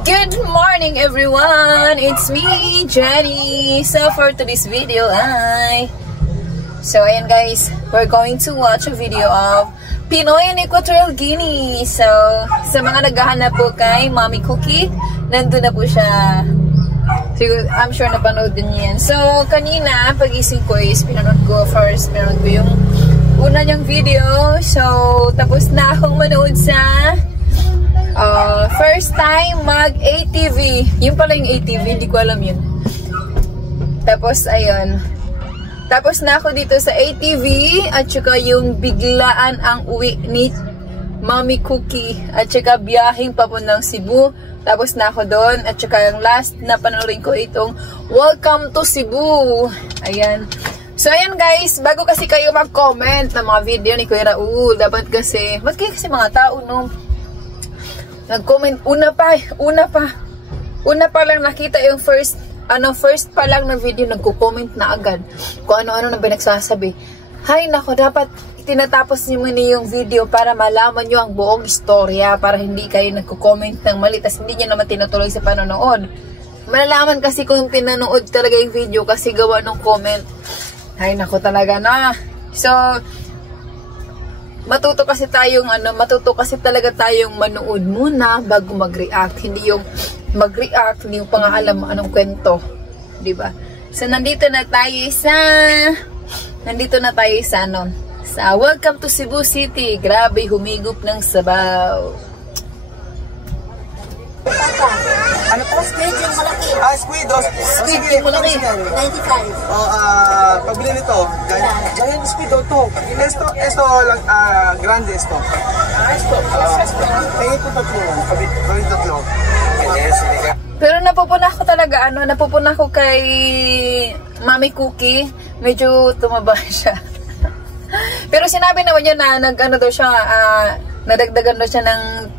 Good morning everyone! It's me, Jenny! So for today's video ayan guys, we're going to watch a video of Pinoy in Equatorial Guinea. So, sa mga naghahanap po kay Mommy Cookie, nandun na po siya. Siguro, I'm sure napanood din yan. So, kanina, pagising ko is pinanood ko yung una niyang video. So, tapos na akong manood sa first time mag-ATV. Yung pala yung ATV, hindi ko alam yun. Tapos, ayun. Tapos na ako dito sa ATV at saka yung biglaan ang uwi ni Mommy Cookie at saka biyaheng papuntang Cebu. Tapos na ako doon at saka yung last na panoorin ko itong Welcome to Cebu. Ayan. So ayan guys, bago kasi kayo mag-comment ng mga video ni Kuya Raul, dapat kasi, ba't kayo kasi mga tao no? Nag-comment, una pa lang nakita yung first pa lang na video, nagko-comment na agad kung ano-ano na pinagsasabi. Hay nako, dapat tinatapos niyo muna yung video para malaman niyo ang buong istorya, para hindi kayo nagko-comment ng mali tas hindi niyo naman tinutuloy sa panonood. Malalaman kasi kung pinanood talaga yung video kasi gawa ng comment. Hay nako talaga na. So matuto kasi talaga tayong manood muna bago mag-react, hindi yung mag-react, hindi yung pang-alam anong kwento, di ba? So nandito na tayo sa Welcome to Cebu City. Grabe, humigop ng sabaw. Ano po? Squid yung malaki. Squid yung malaki. 95. Pabili nito. Giant squid to. Esto lang, grande esto. Esto. Ito tatlo. Pero napupuna ko kay Mommy Cookie. Medyo tumaba siya. Pero sinabi naman niya na nadagdagan daw siya ng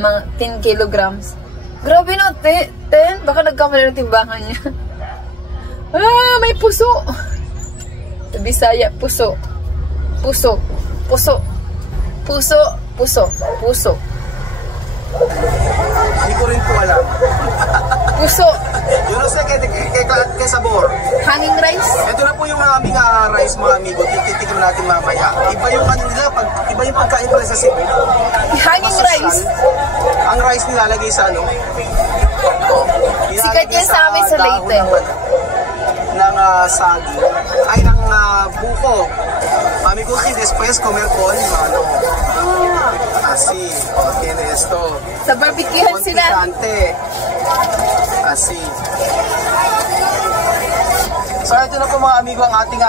mga 10 kilograms. Grabe no, 10? Baka nagkamali ng timbangan niya. May puso. Sa Bisaya, puso. Puso. Hindi ko rin po alam. Puso. Yun ang kay sabor. Hanging rice. Ito na po yung aming rice mga amigo. Tititignan natin mamaya. Iba yung iba yung pagkain pala sa Cebu. Hanging rice. Ang rice nilalagay sa Sikat yan sa amin sa Leyte. Ng sagi. Ay, ng buko. Mami Cookie, después comer con así. Tiene esto. Sa barbecuehan sila. Picante. Así. So ito na po mga amigo ang ating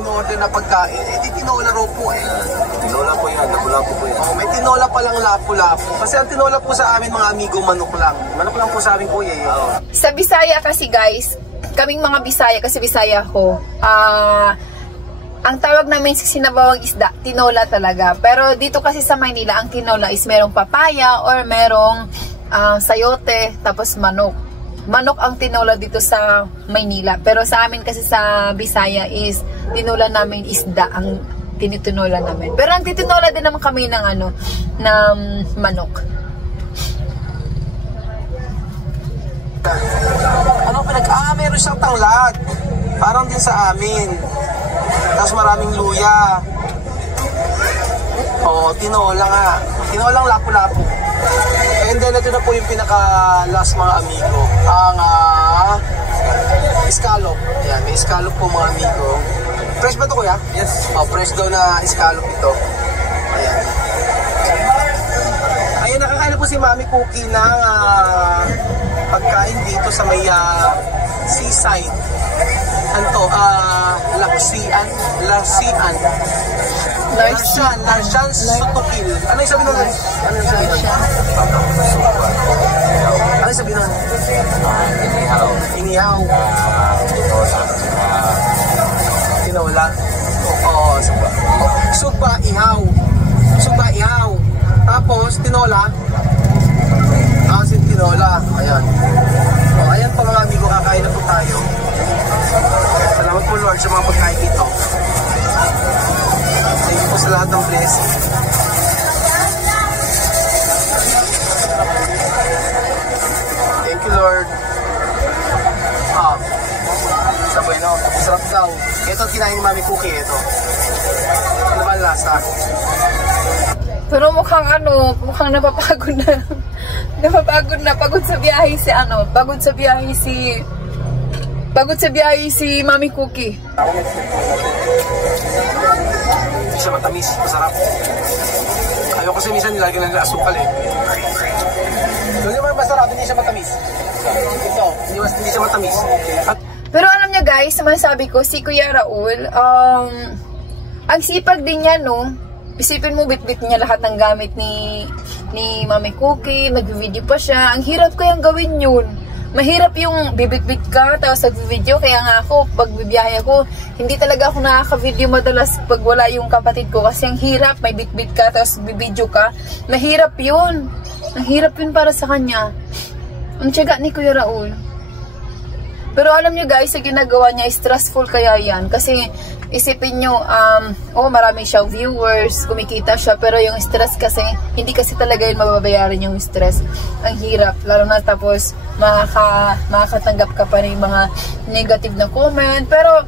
in-order na pagkain. Tinola raw po Tinola po yan, lapu-lapu po yan. May tinola palang lapu-lapu. Kasi ang tinola po sa amin mga amigo, manok lang. Manok lang po sa amin kuya Sa Bisaya kasi guys, kaming mga Bisaya, kasi Bisaya ko, ang tawag namin sa sinabawang isda, tinola talaga. Pero dito kasi sa Maynila, ang tinola is merong papaya or merong sayote, tapos manok. Manok ang tinola dito sa Maynila. Pero sa amin kasi sa Bisaya is tinola namin isda ang tinitinola namin. Pero ang titinola din naman kami ng ng manok. Meron siyang tanglad. Parang din sa amin. Tapos maraming luya. Tinola nga. Tinolang lapu-lapu. And then ito na po yung pinaka-last mga amigo. Ang scallop. Yan, may scallop po mga amigo. Fresh ba ito kuya? Yes. Fresh daw na scallop ito. Ayan. Ayun, nakakain po si Mommy Cookie ng pagkain dito sa may seaside. Lasian. Larsian Sutukil. Ano yung sabi nun? Ano yung sabi nun? Inihaw. Tinola. Suba ihaw. Tapos tinola. Tinola. Ayan. Ayan po mga amigo, kakain na po tayo. Salamat po Lord sa mga pagkain dito. Thank you po sa lahat ng blessing. Ito kinain ni Mami Cookie, ito. Ano ba ang lasa? Pero mukhang mukhang napapagod na. Napapagod na. Pagod sa biyahe si Mami Cookie. Hindi siya matamis, masarap. Ayaw kasi minsan nilagyan ng asukal eh. Hindi naman masarap, hindi siya matamis. Ito, hindi siya matamis. Pero alam niya guys, masasabi ko, si Kuya Raul, ang sipag din niya, no? Isipin mo, bit-bit niya lahat ng gamit ni Mami Cookie, nag-video pa siya. Ang hirap kayang gawin yun. Mahirap yung bibit-bit ka, tapos nag-video. Kaya nga ako, pag bibiyahe ako, hindi talaga ako nakaka-video madalas pag wala yung kapatid ko. Kasi ang hirap, may bit-bit ka, tapos bibidyo ka. Mahirap yun. Mahirap yun para sa kanya. Ang tiyaga ni Kuya Raul. Pero alam nyo guys, sa ginagawa niya, stressful kaya yan. Kasi isipin nyo, marami siyang viewers, kumikita siya, pero yung stress kasi, hindi kasi talaga yun mababayaran yung stress. Ang hirap, lalo na tapos makakatanggap ka pa ng mga negative na comment. Pero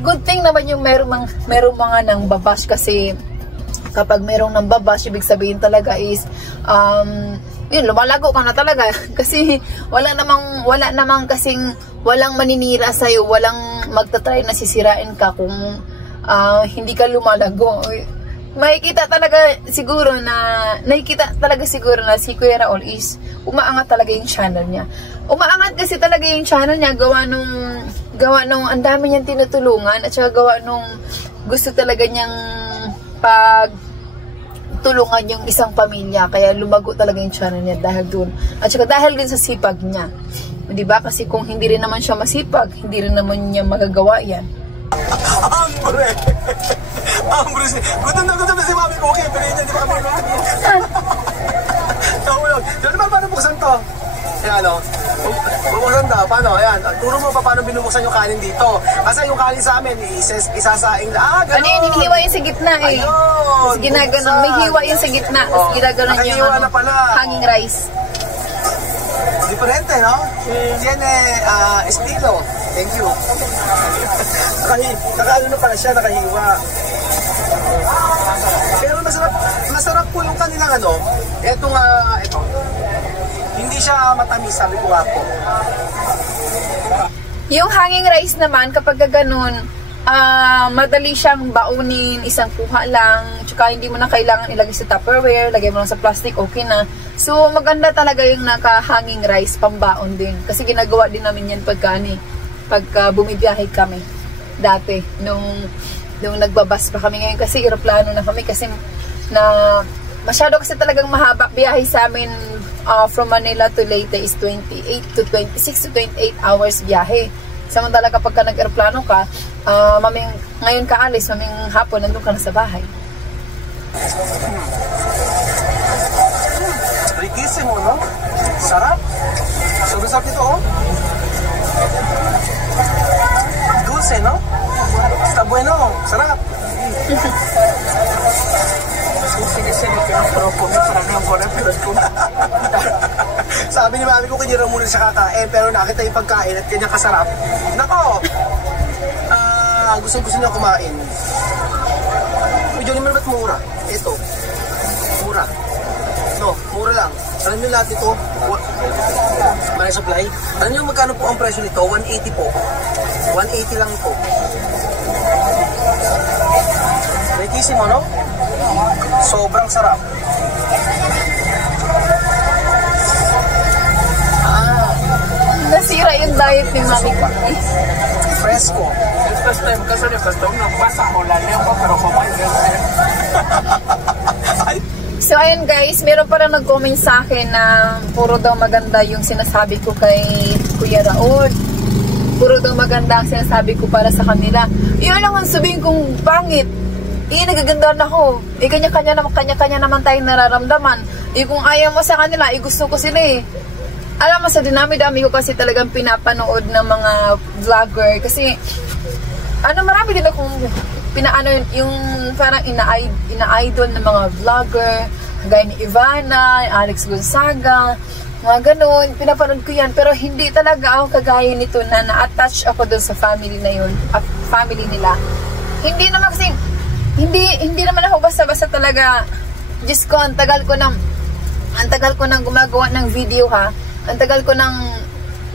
good thing naman yung merong mga nang babash, kasi kapag merong nang babash, ibig sabihin talaga is yun, lumalago ka na talaga. Kasi wala namang kasing walang maninira sa'yo, walang magtatry na sisirain ka kung hindi ka lumalago. Nakikita talaga siguro na si Kuya Raul is umaangat talaga yung channel niya. Umaangat kasi talaga yung channel niya, gawa nung ang dami niyang tinutulungan, at saka gawa nung gusto talaga niyang tulungan yung isang pamilya, kaya lumago talaga yung channel niya dahil dun. At saka dahil din sa sipag niya. Diba? Kasi kung hindi rin naman siya masipag, hindi rin naman niya magagawa yan. Ambre! Ambre! Gutom na si Mami Cookie. Pero hindi pa kami namin. Tawag. Diyan naman, paano buksan to? Ayan, bubuksan daw. Paano? Ayan. Turo mo pa paano binubuksan yung kanin dito. Kasi yung kanin sa amin, isasaing na. Ano yun? Hinihiwa yung sa gitna eh. Ayun! Ginaganon. May hiwa yung sa gitna. Tapos ginaganon yung hanging rice. Diferente, no? Tiene estilo. Thank you. Naka-ano na pala siya, nakahiwa. Pero masarap po yung kanilang ito. Hindi siya matamis, sabi ko nga po. Yung hanging rice naman, kapag ganun, madali siyang baunin, isang kuha lang, tsaka hindi mo na kailangan ilagay sa Tupperware, lagay mo lang sa plastic, okay na. So, maganda talaga yung naka-hanging rice, pambaon din. Kasi ginagawa din namin yan pagka bumibiyahe kami. Dati, nung nagbabas pa kami ngayon, kasi aeroplano na kami, kasi masyado kasi talagang mahaba biyahe sa amin from Manila to Leyte is 26 to 28 hours biyahe. Samantala kapag ka nag-aeroplano ka, ngayon ka alis, maming hapon, nandun ka na sa bahay. Riquísimo, no? Sarap. Sobrang sarap ito, Dulce, no? Está bueno. Sarap. Sabi ni Mami ko, kanya muna siya kakain, pero nakita yung pagkain at kanya kasarap. Nako! Gusto niya kumain. Medyo naman ba't mura? Ito. Mura. No, mura lang. Alam nyo lahat ito, Money Supply. Alam nyo magkano po ang presyo nito? 180 po. 180 lang po. Riquísimo, no? Sobrang sarap. Nasira yung diet ni Mami Cookie. Fresco. First time kasi nagbasa ko lang ko pero kumain So ayun guys, meron parang nag-comment sa akin na puro daw maganda yung sinasabi ko kay Kuya Raul. Puro daw maganda ang sinasabi ko para sa kanila. Yun lang ang sabihin kong pangit. Nagagandaan ako. Kanya-kanya naman tayong nararamdaman. Kung ayaw mo sa kanila, gusto ko sila eh. Alam mo, sa dinami-dami ko kasi talagang pinapanood ng mga vlogger. Kasi, marami din akong yung parang ina-idol ng mga vlogger. Gaya ni Ivana, Alex Gonzaga, Mga ganun, pinapanood ko yan. Pero hindi talaga ako kagaya nito na na-attach ako dun sa family na yun. Family nila. Hindi naman kasi, hindi naman ako basta-basta talaga. Diyos ko, ang tagal ko nang gumagawa ng video ha. Ang tagal ko nang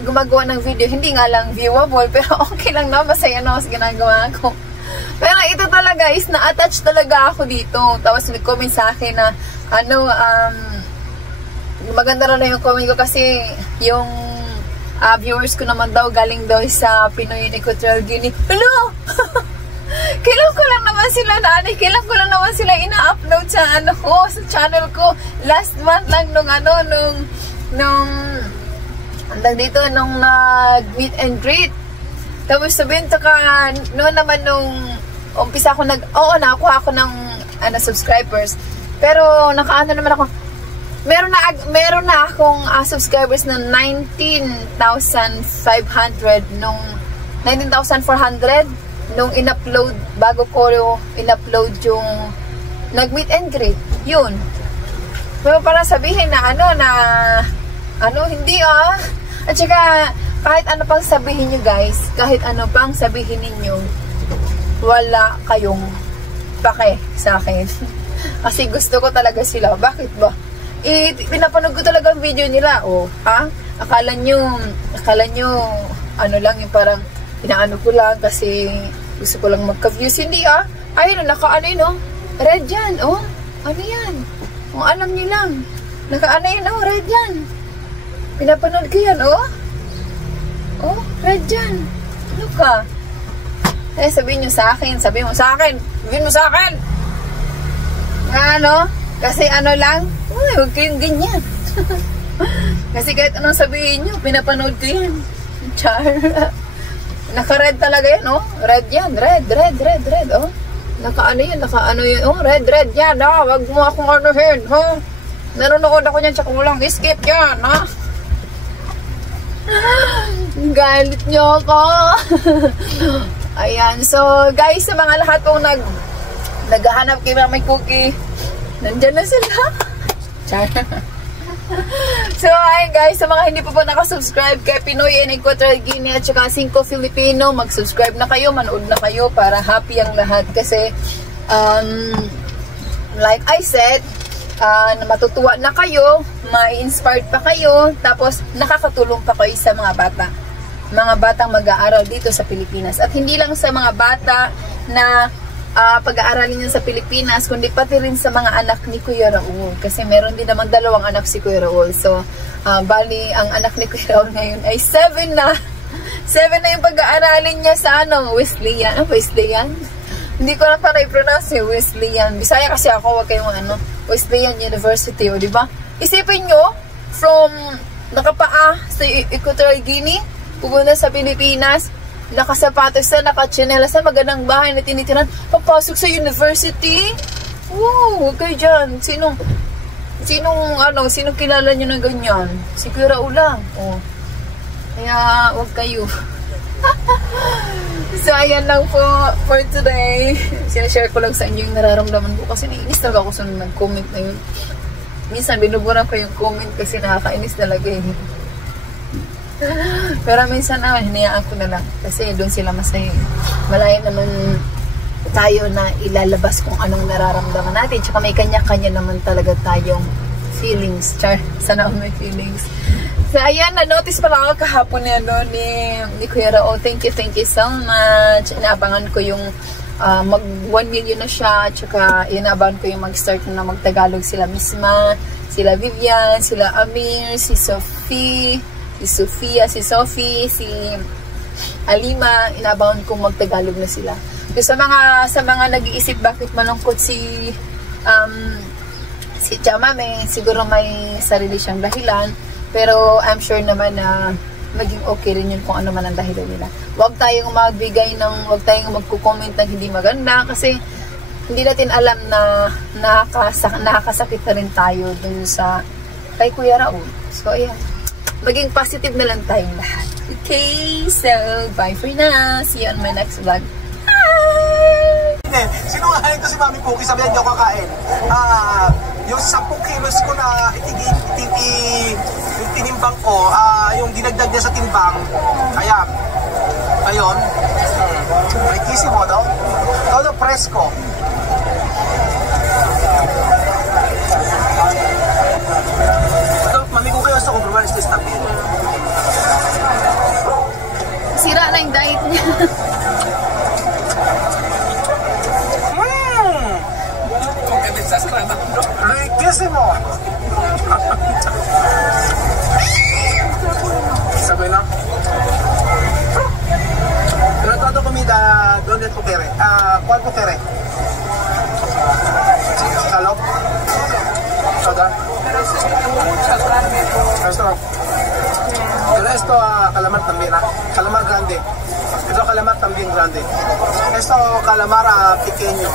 gumagawa ng video. Hindi nga lang viewable, pero okay lang na. Masaya na ako sa ginagawa ko. Pero ito talaga is na-attach talaga ako dito. Tapos nag-comment sa akin na maganda rin na yung comment ko kasi yung viewers ko naman daw galing daw sa Pinoy Equatorial Guinea. Hello! Kailan ko lang naman sila ina-upload sa sa channel ko. Last month lang nung nag-meet and greet. Tapos sabihin to ka, noon naman nung umpisa ako nakakuha ako ng subscribers. Pero nakaano naman ako. Meron na akong subscribers na 19,500 nung 19,400 nung in-upload, bago ko in-upload yung nag-meet and greet. Yun. Pero para sabihin na hindi At saka, kahit ano pang sabihin nyo guys, kahit ano pang sabihin ninyo, wala kayong pake sa akin. Kasi gusto ko talaga sila. Bakit ba? Pinapanood ko talaga ang video nila. Akala nyo, lang yung parang inaano ko lang kasi gusto ko lang magka-views. Hindi ayun, naka-ano yun red yan, ano yan? Alam nyo lang. Naka-ano yun, red yan. Pinapanood ko yan, red yan. Ano ka? Sabihin mo sa akin. Sabihin mo sa akin. Kasi lang, huwag kayong ganyan. Kasi kahit anong sabihin nyo, pinapanood ko yan. Char. Naka-red talaga yan, Red yan. Red, Naka-ano yan, red yan, Wag mo akong anuhin, Nanonood ako niyan, tsaka walang skip yan, Galit nyo ako. Ayan, so guys, sa mga lahat pong naghahanap kay Mami Cookie, nandyan na sila. Char. So, ayun guys, sa mga hindi pa po nakasubscribe kay Pinoy Equatorial Guinea at saka 5 Filipino, mag-subscribe na kayo, manood na kayo para happy ang lahat. Kasi, like I said, matutuwa na kayo, ma-inspired pa kayo, tapos nakakatulong pa kayo sa mga bata. Mga batang mag-aaral dito sa Pilipinas. At hindi lang sa mga bata na pag-aaralin niya sa Pilipinas, kundi pati rin sa mga anak ni Kuya Raul. Kasi meron din naman 2 anak si Kuya Raul. So, bali, ang anak ni Kuya Raul ngayon ay 7 na. 7 na yung pag-aaralin niya sa Wesleyan. Wesleyan? Hindi ko lang para i-pronounce yung Wesleyan. Bisaya kasi ako, wag kayong Wesleyan University, o diba? Isipin nyo, from nakapaa sa Equatorial Guinea, pupunta sa Pilipinas, nakasapatos na, nakachinelas na, magandang bahay na tinitiran, papasok sa university. Wow, huwag kayo dyan. Sinong kilala nyo na ganyan? Si Kuya Raul lang. Kaya, huwag kayo. So, ayan lang po for today. Sinashare ko lang sa inyo yung nararamdaman ko kasi naiinis talaga ako sa nag-comment na yun. Minsan, binuburan ko yung comment kasi nakakainis talaga Pero minsan hinayaan ko na lang kasi doon sila masaya. Malaya naman tayo na ilalabas kung anong nararamdaman natin. Tsaka may kanya-kanya naman talaga tayong feelings. Char, sana may feelings. So, ayan, na-notice pala ako kahapon ni Kuya Raul. Thank you so much. Inaabangan ko yung mag 1 million na siya. Tsaka inaabangan ko yung mag-start na mag-Tagalog sila Misma, sila Vivian, sila Amir, si Sophie, si Sofia, si Sophie, si Alima. Inaabangan kong mag-Tagalog na sila. So, sa mga nag-iisip bakit malungkot si Chamame, siguro may sarili siyang dahilan. Pero I'm sure naman na maging okay rin yun kung ano man ang dahilan nila. Huwag tayong huwag tayong magko-comment ng hindi maganda kasi hindi natin alam na nakakasakit na rin tayo dun sa kay Kuya Raul. So, ayan. Maging positive na lang tayong lahat. Okay, so bye for now. See you on my next vlog. Bye! Sinungaling ko si Mami Cookie, sabihan niyo kakain. yung 10 kilos ko na yung tinimbang ko, yung dinagdag niya sa timbang, ayan, ayun, may kisi mo daw, todo presko. Ito, mami ko kayo sa compromise this time. Sira na yung diet niya. Riquísimo! Sabi na? Pero todo comida, donde tú quieres? ¿Cuál tú quieres? ¿Salop? ¿Soda? Esto. Pero esto, calamar también, calamar grande. Ito calamar también grande. Esto calamar pequeño.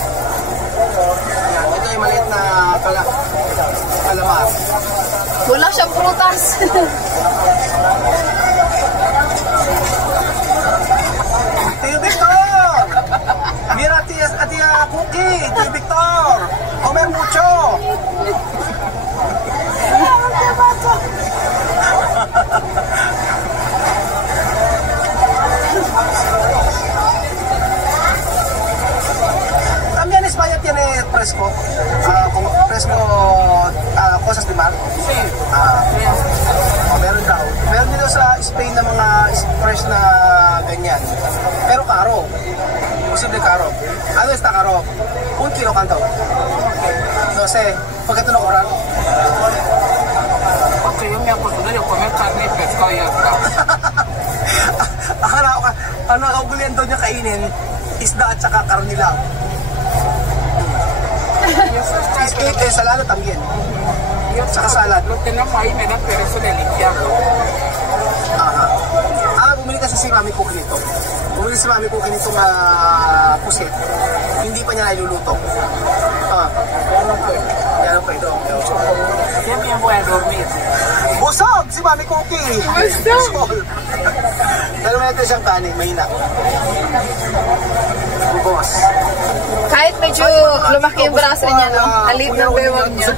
Ayan, ito yung maliit na calamar. Wala siyang prutas. Tío Victor! Mira, tía Cookie! Tío Victor! Comer mucho! También España tiene fresco, cosas de mar. Sí. Meron daw. Meron dito sa Spain na mga fresh na ganyan. Pero caro. Posible caro. Ano está caro? 1 kilo kanto. No sé. ¿Por qué tú no cobras? Porque yo me acostumbré a comer carne y pescado y ya está. Akala ko, ano kaugulian daw niya kainin? Isda at saka karne lang. Salado también. Saka salad. Lo tenemos ahí, me da pereza de limpiarlo. Bumili kasi si Mami Cookie nito. Bumili si Mami Cookie nito pusit. Hindi pa niya nailuluto. Yan ang pwede. Siempre voy a dormir. Busog si Mami Cookie! Busog! Pero may ito siyang kanin, mahina. Bubos. Kahit medyo lumaki yung braso niya, no? Halit ng bewang niya.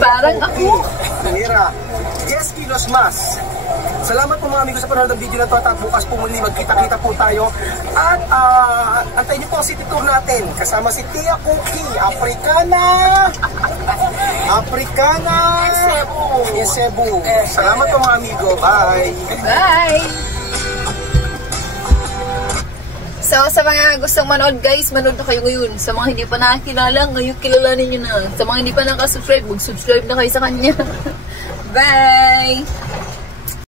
Parang ako. Mira, 10 kilos mas. Salamat po mga amigo sa panonood ng video na ito at bukas po muli magkita-kita po tayo. At antayin niyo po ang city tour natin kasama si Tia Cookie, Africana! Africana! In Cebu. Salamat po mga amigo. Bye! Bye! So, sa mga gustong manood guys, manood na kayo ngayon. Sa mga hindi pa nakakilala, ngayon kilalanin nyo na. Sa mga hindi pa nakasubscribe, mag-subscribe na kayo sa kanya. Bye!